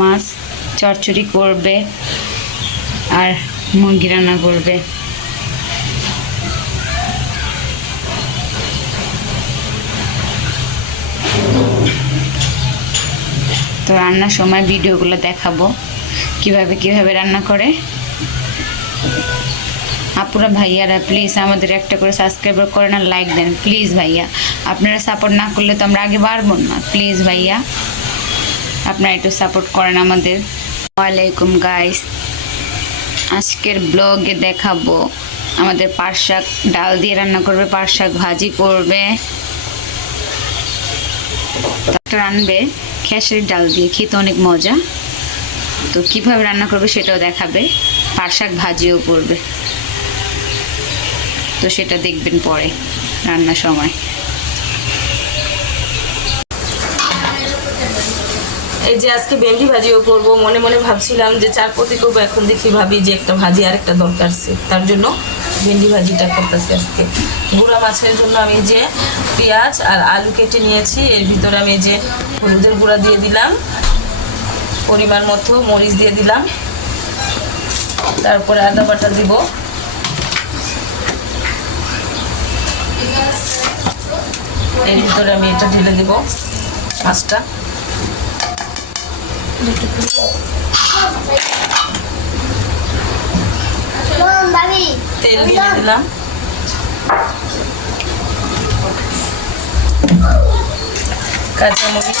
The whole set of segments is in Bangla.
মাছ চচ্চড়ি করবে আর মুরগি রান্না করবে। তো রান্নার সময় ভিডিওগুলো দেখাবো কিভাবে কিভাবে রান্না করে। আপুরা ভাইয়ারা প্লিজ আমাদের একটা করে সাবস্ক্রাইবার করেন আর লাইক দেন প্লিজ ভাইয়া। আপনারা সাপোর্ট না করলে তো আমরা আগে বাড়বো না। প্লিজ ভাইয়া আপনারা একটু সাপোর্ট করেন আমাদের। ওয়ালাইকুম গাইস, আজকের ব্লগে দেখাবো আমাদের পাট শাক ডাল দিয়ে রান্না করবে, পাট শাক ভাজি করবে, রানবে খেসারির ডাল দিয়ে, খেতে অনেক মজা। তো কিভাবে রান্না করবে সেটাও দেখাবে, পাট শাক ভাজিও করবে। তো সেটা দেখবেন পরে রান্নার সময়। এই যে আজকে ভেন্ডি ভাজিও করব, মনে মনে ভাবছিলাম যে চার পতি করবো, এখন দেখি ভাবি যে একটা ভাজি আর একটা দরকার আছে, তার জন্য ভেন্ডি ভাজিটা করতেছি আজকে। গুঁড়া মাছের জন্য আমি যে পেঁয়াজ আর আলু কেটে নিয়েছি, এর ভিতরে আমি যে হলুদের গুঁড়া দিয়ে দিলাম, পরিমাণ মতো মরিচ দিয়ে দিলাম, তারপরে আদা বাটা দিব, এর ভিতরে আমি এটা ঢেলে দিব মাছটা, তেল দিয়ে দিলাম, কাঁচামরিচ,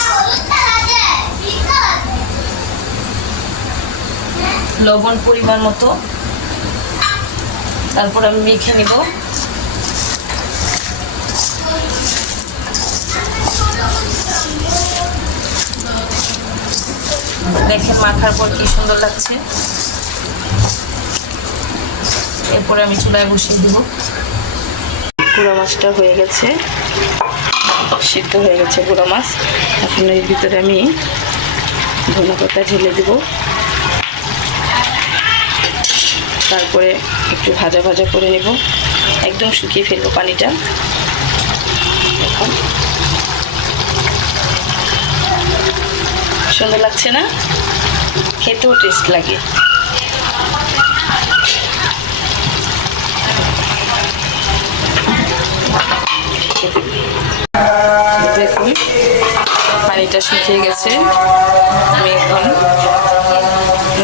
লবণ পরিমাণ মতো, তারপর আমি মেখে নিব। দেখেন মাখার পর কি সুন্দর লাগছে। এরপরে আমি চুলায় বসিয়ে দিব। গুঁড়া মাছটা হয়ে গেছে, সিদ্ধ হয়ে গেছে গুঁড়া মাছ। এখন এর ভিতরে আমি ধনেপাতা ঢেলে দিব, তারপরে একটু ভাজা ভাজা করে নেব, একদম শুকিয়ে ফেলবো পানিটা। এখন সুন্দর লাগছে না? খেতেও টেস্ট লাগে। দেখুন পানিটা শুকিয়ে গেছে, আমি এখন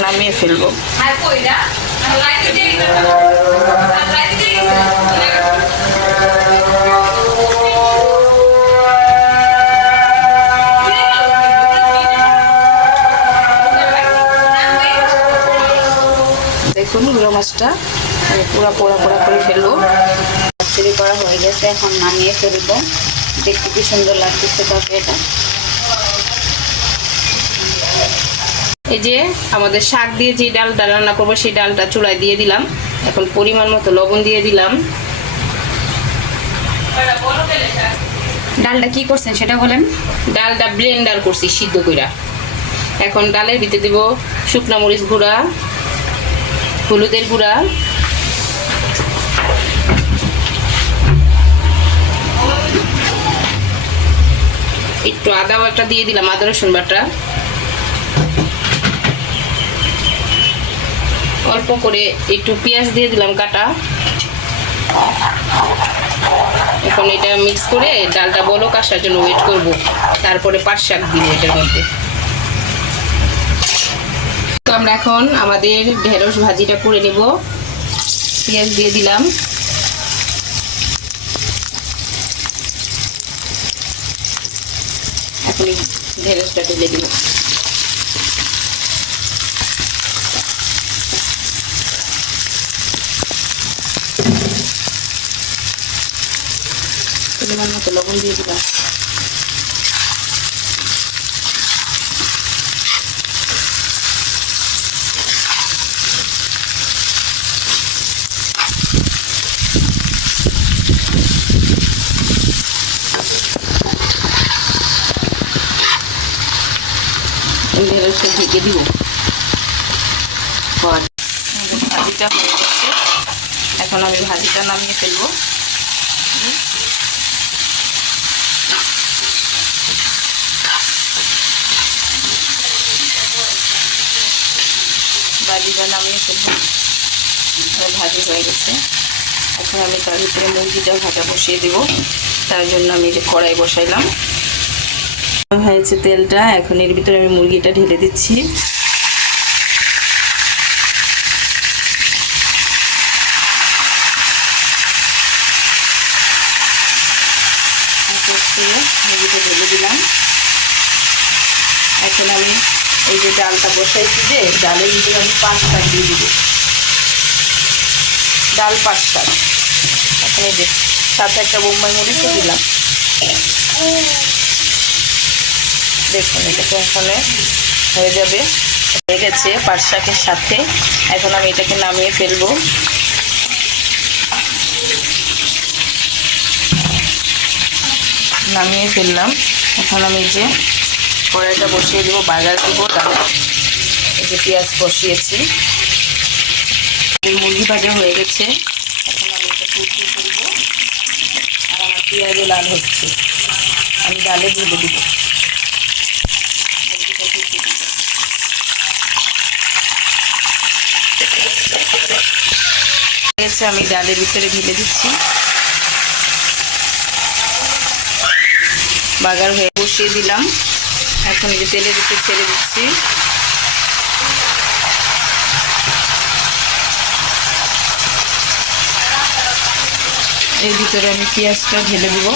নামিয়ে ফেলবো। দেখুন গুঁড়ো মাছটা আমি পুরো পোড়া পোড়া করে ফেলবো। চচ্চড়ি করা হয়ে গেছে, এখন নামিয়ে ফেলবো। দেখতে কি সুন্দর লাগতেছে তরকারিটা। এই যে আমাদের শাক দিয়ে যে ডালটা রান্না করবো, সেই ডালটা চুলায় দিয়ে দিলাম। এখন পরিমাণ মতো লবণ দিয়ে দিলাম। ডালটা কি করছেন সেটা বলেন। ডালটা ব্লেন্ডার করছি সিদ্ধ কইরা। এখন ডালের ভিতরে দিব শুকনা মরিচ গুঁড়া, হলুদের গুঁড়া, একটু আদা বাটা দিয়ে দিলাম, আদা রসুন বাটা, অল্প করে একটু পেঁয়াজ দিয়ে দিলাম কাটা। এখন এটা মিক্স করে ডালটা বলক আসার জন্য ওয়েট করব, তারপরে পাট শাক দিব এটার মধ্যে। তো আমরা এখন আমাদের ঢেঁড়স ভাজিটা করে নেব। পেঁয়াজ দিয়ে দিলাম, এখন ঢেঁড়সটা ঢেলে দিব। পরিমাণ মতো লবণ দিয়ে দিলাম, ঢেঁড়সটা ঢেকে দিব। ভাজিটা হয়ে গেছে, এখন আমি ভাজিটা নামিয়ে ফেলবো। ভাজিটা নামিয়ে ফেলবো। ভাজি হয়ে গেছে। এখন আমি তার ভিতরে মুরগিটা ভাজা বসিয়ে দেবো। তার জন্য আমি যে কড়াই বসাইলাম, হয়েছে তেলটা। এখন এর ভিতরে আমি মুরগিটা ঢেলে দিচ্ছি। মুরগিটা ঢেলে দিলাম। এখন আমি এই যে ডালটা বসাইছি, যে ডালের ভিতরে আমি 5 শাক দিয়ে দিব। ডাল 5 শাক। এখন এই যে সাথে একটা বোম্বাই মরিচও দিলাম। দেখুন এটাকে এখানে হয়ে যাবে, হয়ে গেছে 5 শাকের সাথে। এখন আমি এটাকে নামিয়ে ফেলবো। নামিয়ে ফেললাম। এখন আমি যে কড়াইটা বসিয়ে দেবো, বাগার দেবো। তাহলে এই যে পেঁয়াজ বসিয়েছি, মুরগি ভাজা হয়ে গেছে। এখন আমি এটা কুচিয়ে ফেলবো। আর আমার পেঁয়াজও লাল হচ্ছে, আমি ডালে ঢেলে দিব। আমি ডালের ভিতরে ঢেলে দিচ্ছি। বাগার হয়ে বসিয়ে দিলাম। এখন এই যে তেলের ভিতরে ছেড়ে দিচ্ছি। এর ভিতরে আমি পেঁয়াজটা ঢেলে দিব।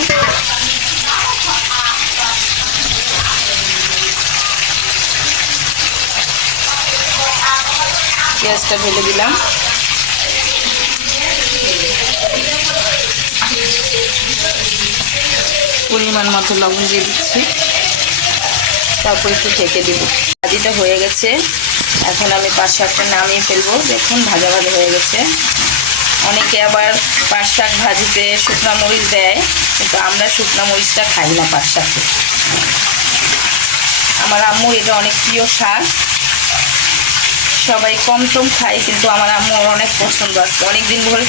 পেঁয়াজটা ঢেলে দিলাম। পরিমাণ মতো লবণ দিয়ে দিচ্ছি। তারপর একটু ঢেকে দিব। ভাজিটা হয়ে গেছে। এখন আমি 5 শাকটা নামিয়ে ফেলবো। দেখুন ভাজা ভাজা হয়ে গেছে। অনেকে আবার 5 শাক ভাজিতে শুকনো মরিচ দেয়, কিন্তু আমরা শুকনো মরিচটা খাই না 5 শাকে। আমার আম্মুর এটা অনেক প্রিয় শাক। সবাই কম টম খায়, কিন্তু আমার আম্মুর অনেক পছন্দ আছে। অনেকদিন ধরে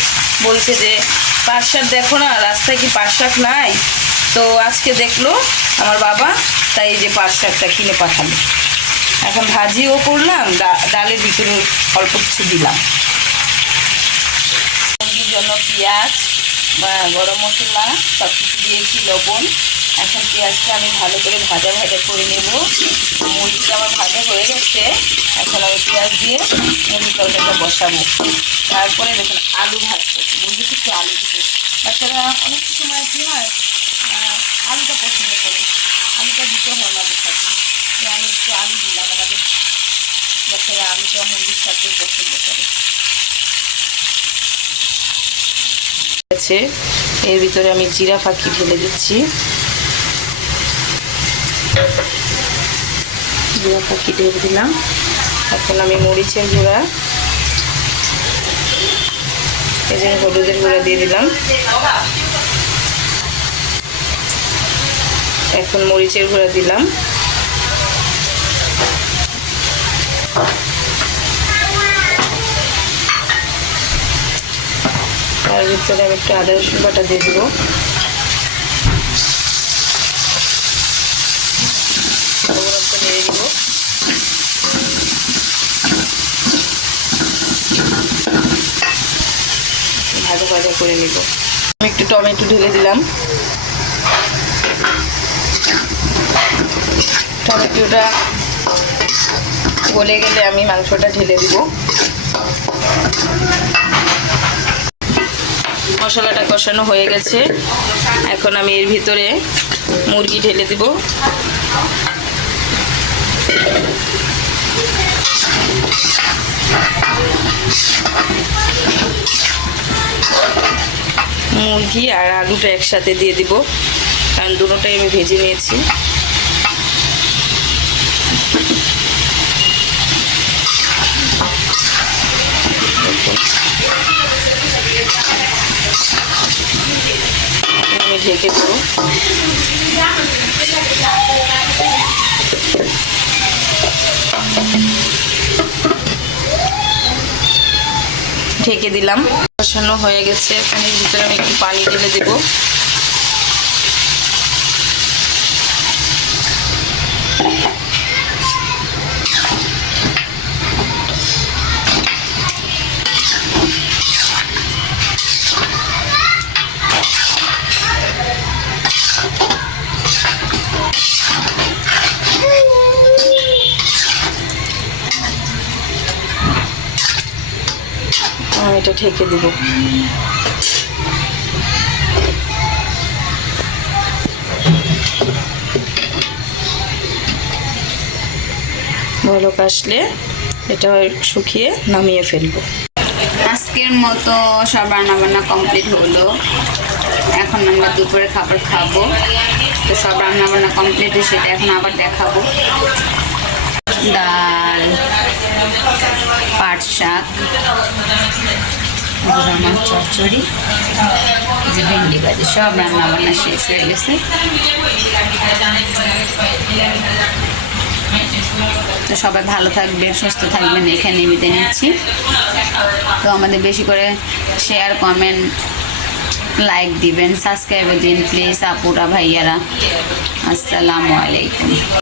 বলছে যে 5 শাক দেখো না, রাস্তায় কি 5 শাক নাই? তো আজকে দেখলো আমার বাবা, তাই এই যে 5 শাকটা কিনে পাঠালো। এখন ভাজিও করলাম, ডালের ভিতরে অল্প কিছু দিলাম। মুরগির জন্য পেঁয়াজ বা গরম মশলা সব কিছু দিয়েছি, লবণ। এখন পেঁয়াজটা আমি ভালো করে ভাজা ভাজা করে নেব। মুরগিটা আমার ভাজা হয়ে গেছে। এখন আমি পেঁয়াজ দিয়ে মুরগির তরকারিটা বসাবো। তারপরে দেখুন আলু ভাজবো। মুরগি কিছু আলু দিতে, বাচ্চারা অনেক সময় কী হয় আলুটা পছন্দ করে, আলুটা দিতে হয় না থাকে। তো আমি একটু আলু দিলাম। আমাদের বাচ্চারা আলুটা মুরগির সাথে পছন্দ করে। এর ভিতরে আমি জিরা ফাঁকি ঢেলে দিচ্ছি। জিরা ফাঁকি ঢেলে দিলাম। এখন আমি মরিচের গুঁড়া, এই যে হলুদের গুঁড়া দিয়ে দিলাম। এখন মরিচের গুঁড়া দিলাম। তার ভিতরে আমি একটু আদা রসুন বাটা দিয়ে দেবো। নেড়ে দিব। ভাজা ভাজা করে নিব। আমি একটু টমেটো ঢেলে দিলাম। টমেটোটা গলে গেলে আমি মাংসটা ঢেলে দিব। মশলাটা কষানো হয়ে গেছে। এখন আমি এর ভিতরে মুরগি ঢেলে দিব। মুরগি আর আলুটা একসাথে দিয়ে দিব, কারণ দুটোটাই আমি ভেজে নিয়েছি। আমি ঢেকে দেবো। ঢেকে দিলাম। কষানো হয়ে গেছে। পানির ভিতরে আমি একটু পানি ঢেলে দেবো। এখন এটা ঢেকে দিব। বলক আসলে এটা শুকিয়ে নামিয়ে ফেলবো। আজকের মতো সব রান্নাবান্না কমপ্লিট হলো। এখন আমরা দুপুরে খাবার খাবো। তো সব রান্নাবান্না কমপ্লিট সেটা এখন আবার দেখাবো। ডাল, পাট শাক, গুঁড়া মাছ চচ্চড়ি, যে ভেন্ডি ভাজি, সব রান্নাবান্না শেষ হয়ে গেছে। তো সবাই ভালো থাকবেন, সুস্থ থাকবেন, এখানে বিদায় নিচ্ছি। তো আমাদের বেশি করে শেয়ার, কমেন্ট, লাইক দিবেন, সাবস্ক্রাইব দিন প্লিজ আপুরা ভাইয়ারা। আসসালামু আলাইকুম।